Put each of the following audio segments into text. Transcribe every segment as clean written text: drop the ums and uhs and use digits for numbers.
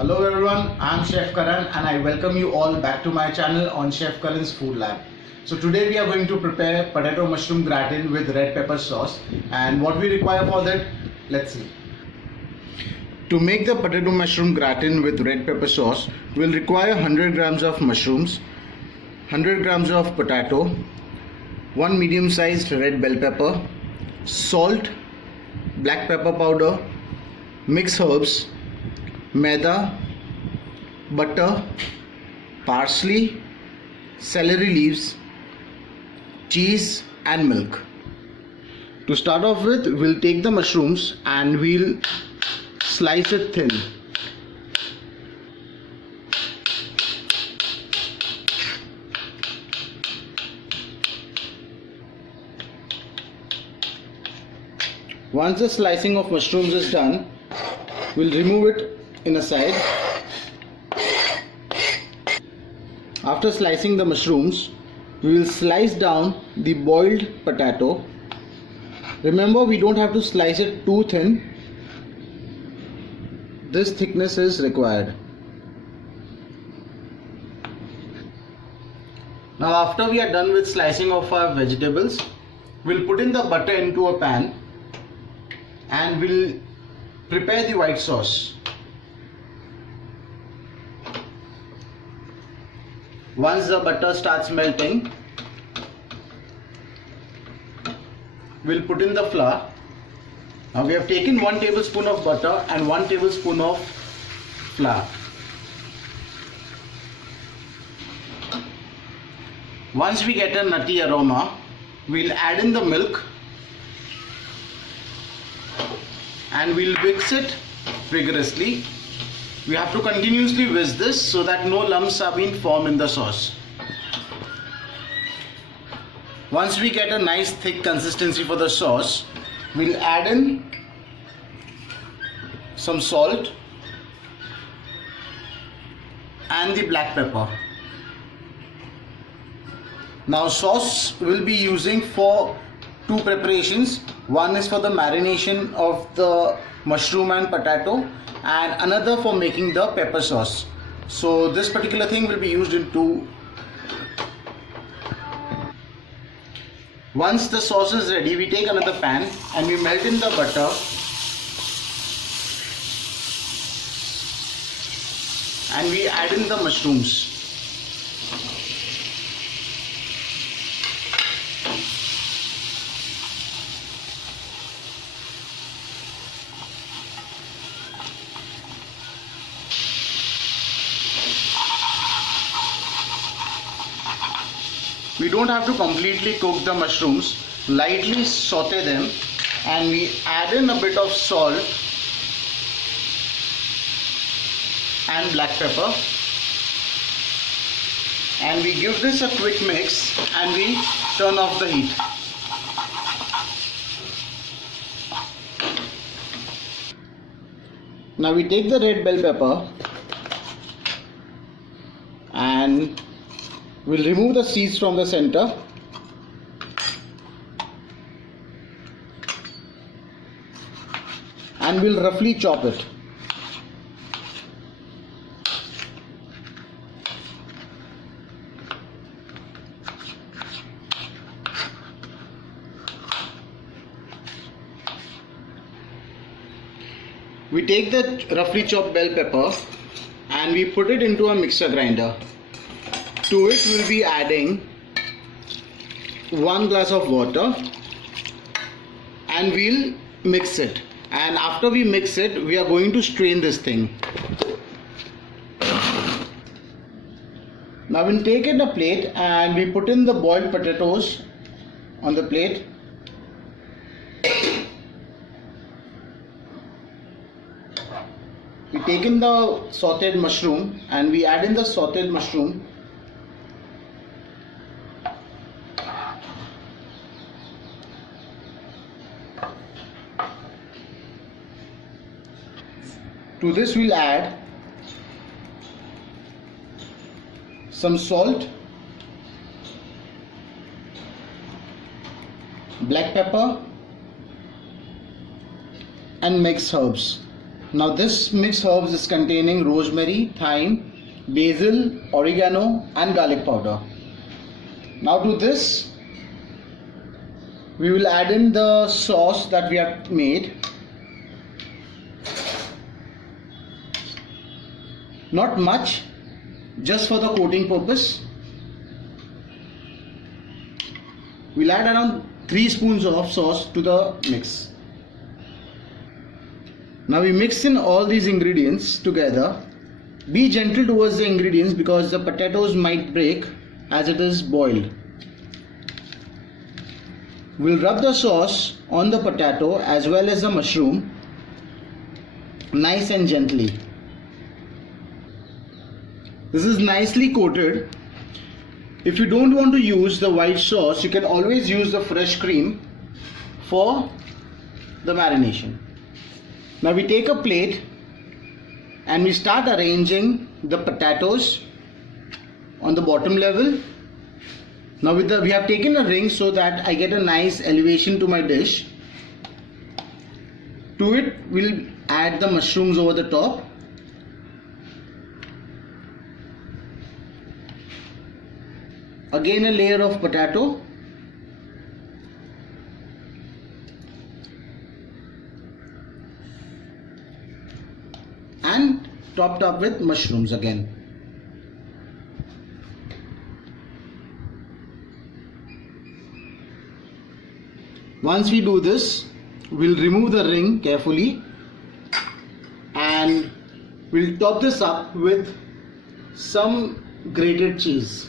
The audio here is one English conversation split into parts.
Hello everyone, I'm Chef Karan and I welcome you all back to my channel on Chef Karan's Food Lab. So today we are going to prepare potato mushroom gratin with red pepper sauce, and what we require for that, let's see. To make the potato mushroom gratin with red pepper sauce, we'll require 100 grams of mushrooms, 100 grams of potato, 1 medium sized red bell pepper, salt, black pepper powder, mixed herbs, maida, butter, parsley, celery leaves, cheese and milk. To start off with, we'll take the mushrooms and we'll slice it thin. Once the slicing of mushrooms is done, we'll remove it in a side. After slicing the mushrooms, we will slice down the boiled potato. Remember, we don't have to slice it too thin. This thickness is required. Now after we are done with slicing of our vegetables, we'll put in the butter into a pan and we'll prepare the white sauce. Once the butter starts melting, we'll put in the flour. Now we have taken 1 tablespoon of butter and 1 tablespoon of flour. Once we get a nutty aroma, we'll add in the milk and we'll mix it vigorously. We have to continuously whisk this so that no lumps are being formed in the sauce. Once we get a nice thick consistency for the sauce, we'll add in some salt and the black pepper. Now sauce we'll be using for 2 preparations. One is for the marination of the mushroom and potato, and another for making the pepper sauce. So this particular thing will be used in 2. Once the sauce is ready, we take another pan and we melt in the butter and we add in the mushrooms. We don't have to completely cook the mushrooms, lightly saute them, and we add in a bit of salt and black pepper, and we give this a quick mix and we turn off the heat. Now we take the red bell pepper and we'll remove the seeds from the center and we'll roughly chop it. We take the roughly chopped bell pepper and we put it into a mixer grinder. To it we'll be adding 1 glass of water and we'll mix it. And after we mix it, we are going to strain this thing. Now we'll take in a plate and we put in the boiled potatoes on the plate. We take in the sauteed mushroom and we add in the sauteed mushroom. To this we'll add some salt, black pepper and mixed herbs. Now this mixed herbs is containing rosemary, thyme, basil, oregano and garlic powder. Now to this we will add in the sauce that we have made. Not much, just for the coating purpose. We'll add around 3 spoons of sauce to the mix. Now we mix in all these ingredients together. Be gentle towards the ingredients because the potatoes might break as it is boiled. We'll rub the sauce on the potato as well as the mushroom nice and gently. This is nicely coated. If you don't want to use the white sauce, you can always use the fresh cream for the marination. Now we take a plate and we start arranging the potatoes on the bottom level. Now we have taken a ring so that I get a nice elevation to my dish. To it we'll add the mushrooms over the top. Again a layer of potato. And topped up with mushrooms again. Once we do this, we'll remove the ring carefully and we'll top this up with some grated cheese.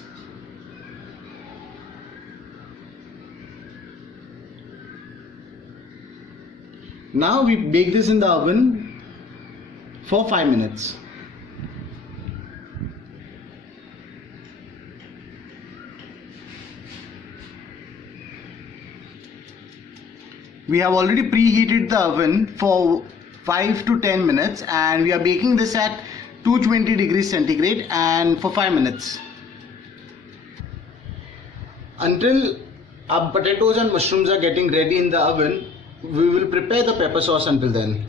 Now we bake this in the oven for 5 minutes. We have already preheated the oven for 5 to 10 minutes and we are baking this at 220 degrees centigrade and for 5 minutes. Until our potatoes and mushrooms are getting ready in the oven, we will prepare the pepper sauce until then.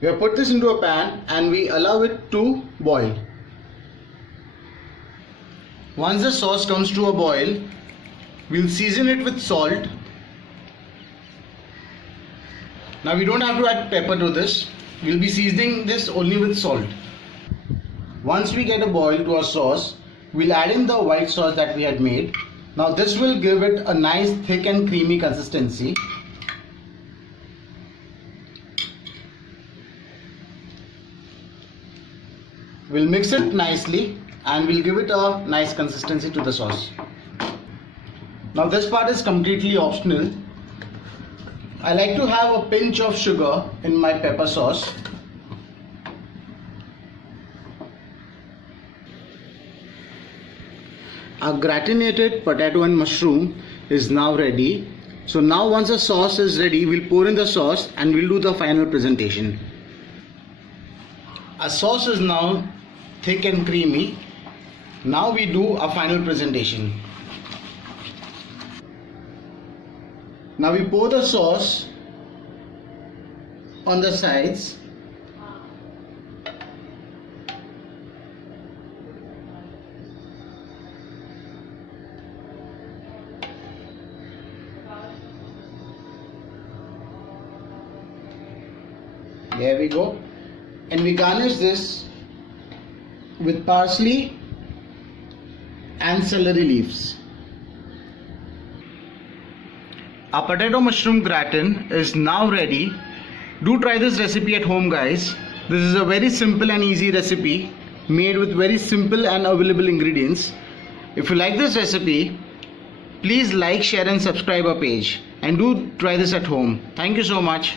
We have put this into a pan and we allow it to boil. Once the sauce comes to a boil, we'll season it with salt. Now we don't have to add pepper to this. We'll be seasoning this only with salt. Once we get a boil to our sauce, we'll add in the white sauce that we had made. Now this will give it a nice thick and creamy consistency. We'll mix it nicely and we'll give it a nice consistency to the sauce. Now this part is completely optional. I like to have a pinch of sugar in my pepper sauce. Our gratinated potato and mushroom is now ready. So now once the sauce is ready, we'll pour in the sauce and we'll do the final presentation. Our sauce is now thick and creamy. Now we do our final presentation. Now we pour the sauce on the sides. There we go. And we garnish this with parsley and celery leaves. Our potato mushroom gratin is now ready. Do try this recipe at home, guys. This is a very simple and easy recipe made with very simple and available ingredients. If you like this recipe, please like, share and subscribe our page and do try this at home. Thank you so much.